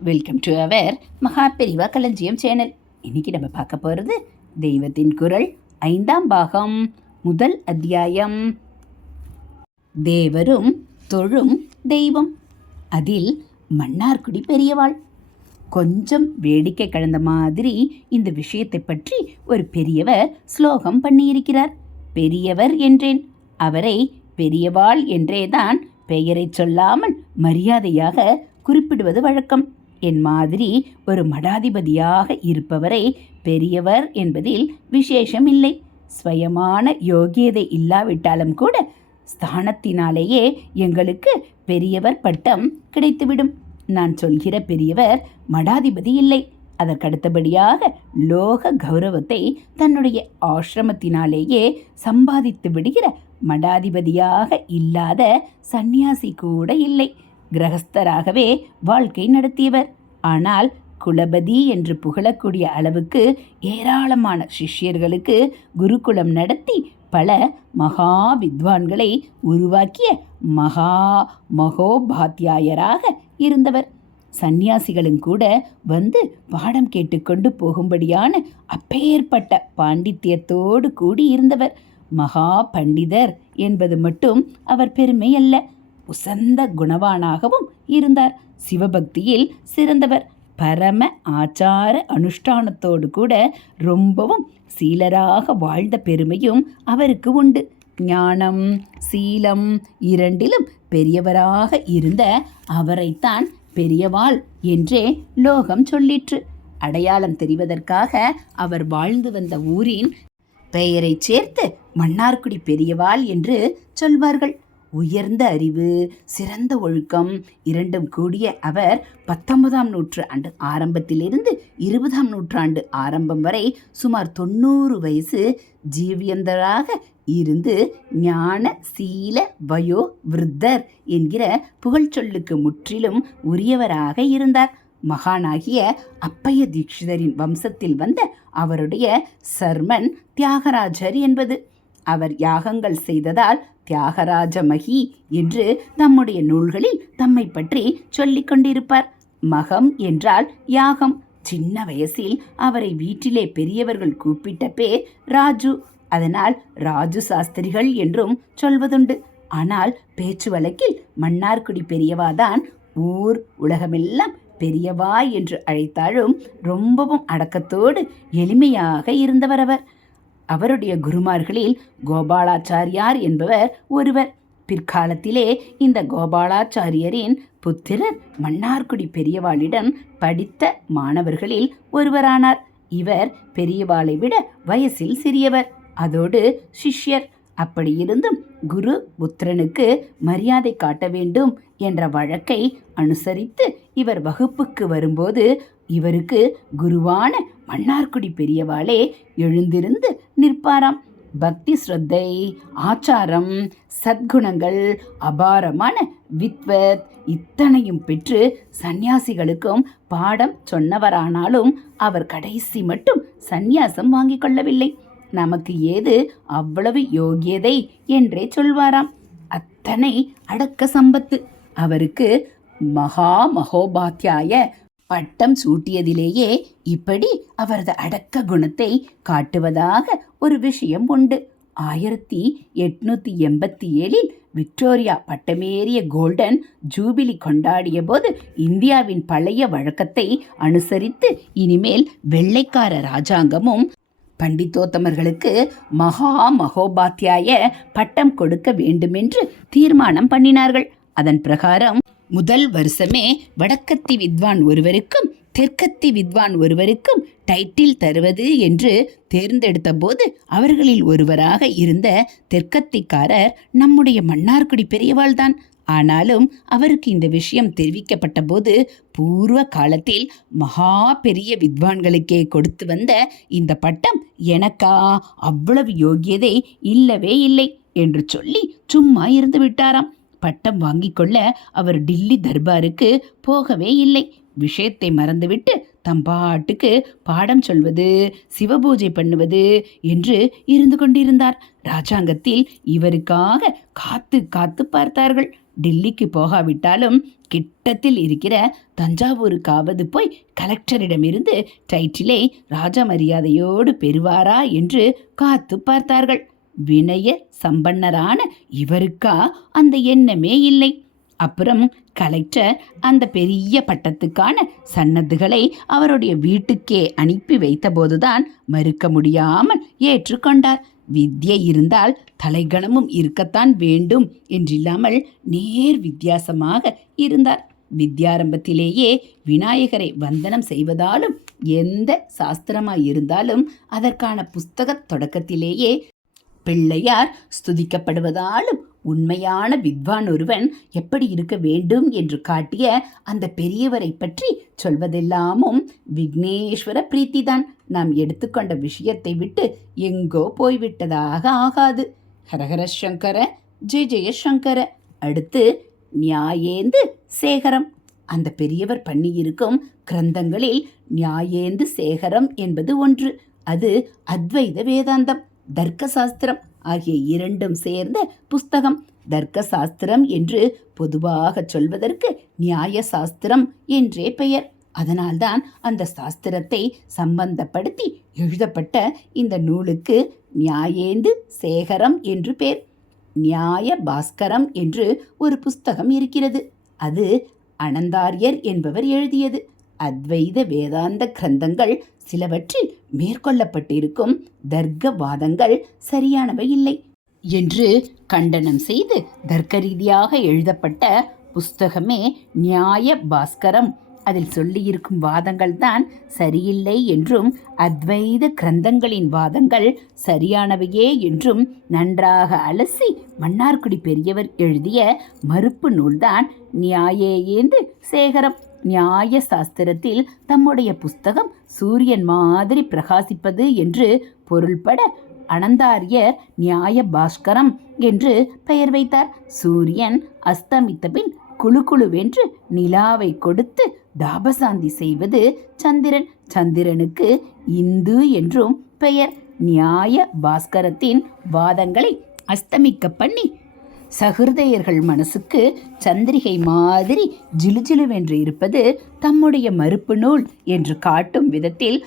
Welcome to our மகா பெரிவா களஞ்சியம் channel. இன்னைக்கு நம்ம பார்க்க போகிறது தெய்வத்தின் குரல் ஐந்தாம் பாகம் முதல் அத்தியாயம். தேவரும் தொழும் தெய்வம். அதில் மன்னார்குடி பெரியவாள். கொஞ்சம் வேடிக்கை கலந்த மாதிரி இந்த விஷயத்தை பற்றி ஒரு பெரியவர் ஸ்லோகம் பண்ணியிருக்கிறார். பெரியவர் என்றேன். அவரை பெரியவாள் என்றேதான் பெயரைச் சொல்லாமல் மரியாதையாக குறிப்பிடுவது வழக்கம். என் மாதிரி ஒரு மடாதிபதியாக இருப்பவரை பெரியவர் என்பதில் விசேஷம் இல்லை ஸ்வயமான யோகியதை இல்லாவிட்டாலும் கூட ஸ்தானத்தினாலேயே எங்களுக்கு பெரியவர் பட்டம் கிடைத்துவிடும். நான் சொல்கிற பெரியவர் மடாதிபதி இல்லை. அதற்கடுத்தபடியாக லோக கௌரவத்தை தன்னுடைய ஆசிரமத்தினாலேயே சம்பாதித்து விடுகிற மடாதிபதியாக இல்லாத சந்நியாசி கூட இல்லை. கிரகஸ்தராகவே வாழ்க்கை நடத்தியவர். ஆனால் குலபதி என்று புகழக்கூடிய அளவுக்கு ஏராளமான சிஷ்யர்களுக்கு குருகுலம் நடத்தி பல மகா வித்வான்களை உருவாக்கிய மகா மகோபாத்தியாயராக இருந்தவர். சந்நியாசிகளும் கூட வந்து பாடம் கேட்டுக்கொண்டு போகும்படியான அப்பேற்பட்ட பாண்டித்யத்தோடு கூடி இருந்தவர் மகா பண்டிதர் என்பது மட்டும் அவர் பெருமை அல்ல உசந்த குணவானாகவும் இருந்தார். சிவபக்தியில் சிறந்தவர். பரம ஆச்சார அனுஷ்டானத்தோடு கூட ரொம்பவும் சீலராக வாழ்ந்த பெருமையும் அவருக்கு உண்டு. ஞானம் சீலம் இரண்டிலும் பெரியவராக இருந்த அவரைத்தான் பெரியவாள் என்றே லோகம் சொல்லிற்று. அடையாளம் தெரிவதற்காக அவர் வாழ்ந்து வந்த ஊரின் பெயரைச் சேர்த்து மன்னார்குடி பெரியவாள் என்று சொல்வார்கள். உயர்ந்த அறிவு சிறந்த ஒழுக்கம் இரண்டும் கூடிய அவர் பத்தொன்பதாம் நூற்றாண்டு ஆரம்பத்திலிருந்து இருபதாம் நூற்றாண்டு ஆரம்பம் வரை சுமார் தொண்ணூறு வயசு ஜீவியந்தராக இருந்து ஞான சீல வயோ விருத்தர் என்கிற புகழ்ச்சொல்லுக்கு முற்றிலும் உரியவராக இருந்தார். மகானாகிய அப்பைய தீட்சிதரின் வம்சத்தில் வந்த அவருடைய சர்மன் தியாகராஜர் என்பது. அவர் யாகங்கள் செய்ததால் தியாகராஜ மகி என்று தம்முடைய நூல்களில் தம்மை பற்றி சொல்லிக் கொண்டிருப்பார். மகம் என்றால் யாகம். சின்ன வயசில் அவரை வீட்டிலே பெரியவர்கள் கூப்பிட்ட பேர் ராஜு. அதனால் ராஜு சாஸ்திரிகள் என்றும் சொல்வதுண்டு. ஆனால் பேச்சு வழக்கில் மன்னார்குடி பெரியவாதான் ஊர் உலகமெல்லாம் பெரியவா என்று அழைத்தாலும் ரொம்பவும் அடக்கத்தோடு எளிமையாக இருந்தவர் அவர் அவருடைய குருமார்களில் கோபாலாச்சாரியார் என்பவர் ஒருவர். பிற்காலத்திலே இந்த கோபாலாச்சாரியரின் புத்திரர் மன்னார்குடி பெரியவாளிடம் படித்த மாணவர்களில் ஒருவரானார். இவர் பெரியவாளை விட வயசில் சிறியவர் அதோடு சிஷ்யர். அப்படியிருந்தும் குரு புத்திரனுக்கு மரியாதை காட்ட வேண்டும் என்ற வழக்கை அனுசரித்து இவர் வகுப்புக்கு வரும்போது இவருக்கு குருவான மன்னார்குடி பெரியவாளே எழுந்திருந்து நிற்பாராம். பக்தி ஸ்ரத்தை ஆச்சாரம் சத்குணங்கள் அபாரமான வித்வத் இத்தனையும் பெற்று சந்நியாசிகளுக்கும் பாடம் சொன்னவரானாலும் அவர் கடைசி மட்டும் சந்நியாசம் வாங்கிக் கொள்ளவில்லை. நமக்கு ஏது அவ்வளவு யோகியதை என்றே சொல்வாராம். அத்தனை அடக்க சம்பத்து. அவருக்கு மகா மகோபாத்தியாய பட்டம் சூட்டியதிலேயே இப்படி அவரது அடக்க குணத்தை காட்டுவதாக ஒரு விஷயம் உண்டு. ஆயிரத்தி எட்நூத்தி எண்பத்தி ஏழில் விக்டோரியா பட்டமேறிய கோல்டன் ஜூபிலி கொண்டாடிய போது இந்தியாவின் பழைய வழக்கத்தை அனுசரித்து இனிமேல் வெள்ளைக்கார ராஜாங்கமும் பண்டித்தோத்தமர்களுக்கு மகா மகோபாத்தியாய பட்டம் கொடுக்க வேண்டுமென்று தீர்மானம் பண்ணினார்கள். அதன் பிரகாரம் முதல் வருஷமே வடக்கத்தி வித்வான் ஒருவருக்கும் தெற்கத்தி வித்வான் ஒருவருக்கும் டைட்டில் தருவது என்று தேர்ந்தெடுத்த போது அவர்களில் ஒருவராக இருந்த தெற்கத்திக்காரர் நம்முடைய மன்னார்குடி பெரியவாள்தான். ஆனாலும் அவருக்கு இந்த விஷயம் தெரிவிக்கப்பட்ட போது பூர்வ காலத்தில் மகா பெரிய வித்வான்களுக்கே கொடுத்து வந்த இந்த பட்டம் எனக்கா அவ்வளவு யோகியதை இல்லவே இல்லை என்று சொல்லி சும்மா இருந்து விட்டாராம். பட்டம் வாங்கிக் கொள்ள அவர் டில்லி தர்பாருக்கு போகவே இல்லை. விஷயத்தை மறந்துவிட்டு தம் பாட்டுக்கு பாடம் சொல்வது சிவபூஜை பண்ணுவது என்று இருந்து கொண்டிருந்தார். ராஜாங்கத்தில் இவருக்காக காத்து காத்து பார்த்தார்கள். டில்லிக்கு போகாவிட்டாலும் கிட்டத்தில் இருக்கிற தஞ்சாவூருக்காவது போய் கலெக்டரிடமிருந்து டைட்டிலை ராஜ மரியாதையோடு பெறுவாரா என்று காத்து பார்த்தார்கள். வினய சம்பன்னரான இவருக்கா அந்த எண்ணமே இல்லை. அப்புறம் கலெக்டர் அந்த பெரிய பட்டத்துக்கான சன்னதுகளை அவருடைய வீட்டுக்கே அனுப்பி வைத்தபோதுதான் மறுக்க முடியாமல் ஏற்றுக்கொண்டார். வித்யை இருந்தால் தலைகணமும் இருக்கத்தான் வேண்டும் என்றில்லாமல் நேர் வித்தியாசமாக இருந்தார். வித்யாரம்பத்திலேயே விநாயகரை வந்தனம் செய்வதாலும் எந்த சாஸ்திரமாய் இருந்தாலும் அதற்கான புஸ்தகத் தொடக்கத்திலேயே பிள்ளையார் ஸ்துதிக்கப்படுவதாலும் உண்மையான வித்வான் ஒருவன் எப்படி இருக்க வேண்டும் என்று காட்டிய அந்த பெரியவரை பற்றி சொல்வதெல்லாமும் விக்னேஸ்வர பிரீத்திதான். நாம் எடுத்துக்கொண்ட விஷயத்தை விட்டு எங்கோ போய்விட்டதாக ஆகாது. ஹரஹர சங்கர ஜெய ஜெய சங்கர. அடுத்து நியாயேந்து சேகரம். அந்த பெரியவர் பண்ணியிருக்கும் கிரந்தங்களில் நியாயேந்து சேகரம் என்பது ஒன்று. அது அத்வைத வேதாந்தம். தர்க்க சாஸ்திரம் ஆகிய இரண்டும் சேர்ந்த புஸ்தகம் தர்க்க சாஸ்திரம் என்று பொதுவாக சொல்வதற்கு நியாய சாஸ்திரம் என்றே பெயர். அதனால்தான் அந்த சாஸ்திரத்தை சம்பந்தப்படுத்தி எழுதப்பட்ட இந்த நூலுக்கு நியாயேந்து சேகரம் என்று பேர். நியாய பாஸ்கரம் என்று ஒரு புஸ்தகம் இருக்கிறது. அது அனந்தாரியர் என்பவர் எழுதியது. அத்வைத வேதாந்த கிரந்தங்கள் சிலவற்றில் மேற்கொள்ளப்பட்டிருக்கும் தர்க்க வாதங்கள் சரியானவை இல்லை என்று கண்டனம் செய்து தர்க்க ரீதியாக எழுதப்பட்ட புஸ்தகமே நியாய பாஸ்கரம். அதில் சொல்லியிருக்கும் வாதங்கள் தான் சரியில்லை என்றும் அத்வைத கிரந்தங்களின் வாதங்கள் சரியானவையே என்றும் நன்றாக அலசி மன்னார்குடி பெரியவர் எழுதிய மறுப்பு நூல்தான் நியாயேந்து சேகரம். நியாய சாஸ்திரத்தில் தம்முடைய புஸ்தகம் சூரியன் மாதிரி பிரகாசிப்பது என்று பொருள்பட அனந்தாரியர் நியாய பாஸ்கரம் என்று பெயர் வைத்தார். சூரியன் அஸ்தமித்த பின் குழு குழுவென்று நிலாவை கொடுத்து தாபசாந்தி செய்வது சந்திரன். சந்திரனுக்கு இந்து என்றும் பெயர். நியாய பாஸ்கரத்தின் வாதங்களை அஸ்தமிக்க பண்ணி சகிருதயர்கள் மனசுக்கு சந்திரிகை மாதிரி ஜிலுஜிலுவென்று இருப்பது தம்முடைய மறுப்பு நூல் என்று காட்டும் விதத்தில்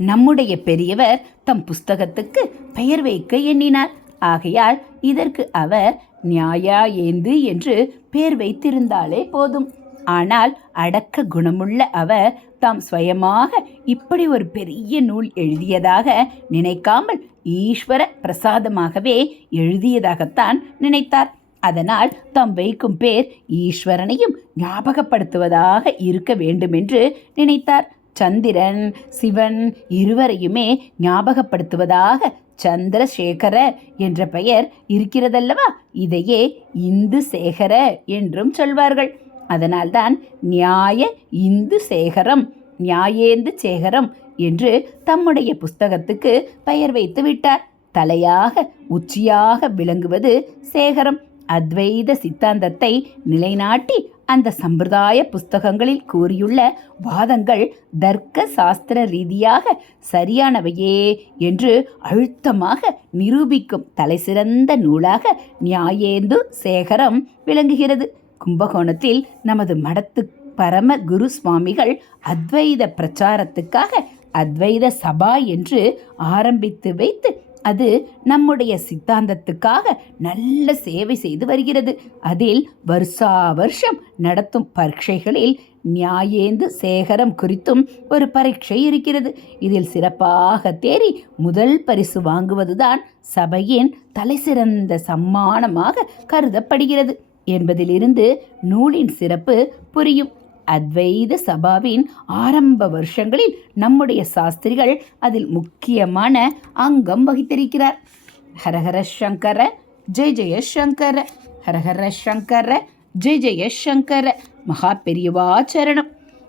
நம்முடைய பெரியவர் தம் புஸ்தகத்துக்கு பெயர் வைக்க எண்ணினார். ஆகையால் இதற்கு அவர் நியாயா ஏந்து என்று பெயர் வைத்திருந்தாலே போதும். ஆனால் அடக்க குணமுள்ள அவர் தாம் சுயமாக இப்படி ஒரு பெரிய நூல் எழுதியதாக நினைக்காமல் ஈஸ்வர பிரசாதமாகவே எழுதியதாகத்தான் நினைத்தார். அதனால் தாம் வைக்கும் பேர் ஈஸ்வரனையும் ஞாபகப்படுத்துவதாக இருக்க வேண்டுமென்று நினைத்தார். சந்திரன் சிவன் இருவரையுமே ஞாபகப்படுத்துவதாக சந்திரசேகர என்ற பெயர் இருக்கிறதல்லவா? இதையே இந்து சேகர என்றும் சொல்வார்கள். அதனால்தான் நியாய இந்து சேகரம் நியாயேந்து சேகரம் என்று தம்முடைய புஸ்தகத்துக்கு பெயர் வைத்து விட்டார் தலையாக உச்சியாக விளங்குவது சேகரம். அத்வைத சித்தாந்தத்தை நிலைநாட்டி அந்த சம்பிரதாய புஸ்தகங்களில் கூறியுள்ள வாதங்கள் தர்க்க சாஸ்திர ரீதியாக சரியானவையே என்று அழுத்தமாக நிரூபிக்கும் தலைசிறந்த நூலாக நியாயேந்து சேகரம் விளங்குகிறது. கும்பகோணத்தில் நமது மடத்து பரம குரு சுவாமிகள் அத்வைத பிரச்சாரத்துக்காக அத்வைத சபா என்று ஆரம்பித்து வைத்து அது நம்முடைய சித்தாந்தத்துக்காக நல்ல சேவை செய்து வருகிறது. அதில் வருஷா வருஷம் நடத்தும் பரீட்சைகளில் நியாயேந்து சேகரம் குறித்தும் ஒரு பரீட்சை இருக்கிறது. இதில் சிறப்பாக தேறி முதல் பரிசு வாங்குவதுதான் சபையின் தலைசிறந்த சம்மானமாக கருதப்படுகிறது. என்பதிலிருந்து நூலின் சிறப்பு புரியும். அத்வைத சபாவின் ஆரம்ப வருஷங்களில் நம்முடைய சாஸ்திரிகள் அதில் முக்கியமான அங்கம் வகித்திருக்கிறார். ஹரஹர சங்கர ஜெய ஜெய சங்கர ஹரஹர சங்கர ஜெய ஜெய சங்கர மகா பெரியவா சரணம்.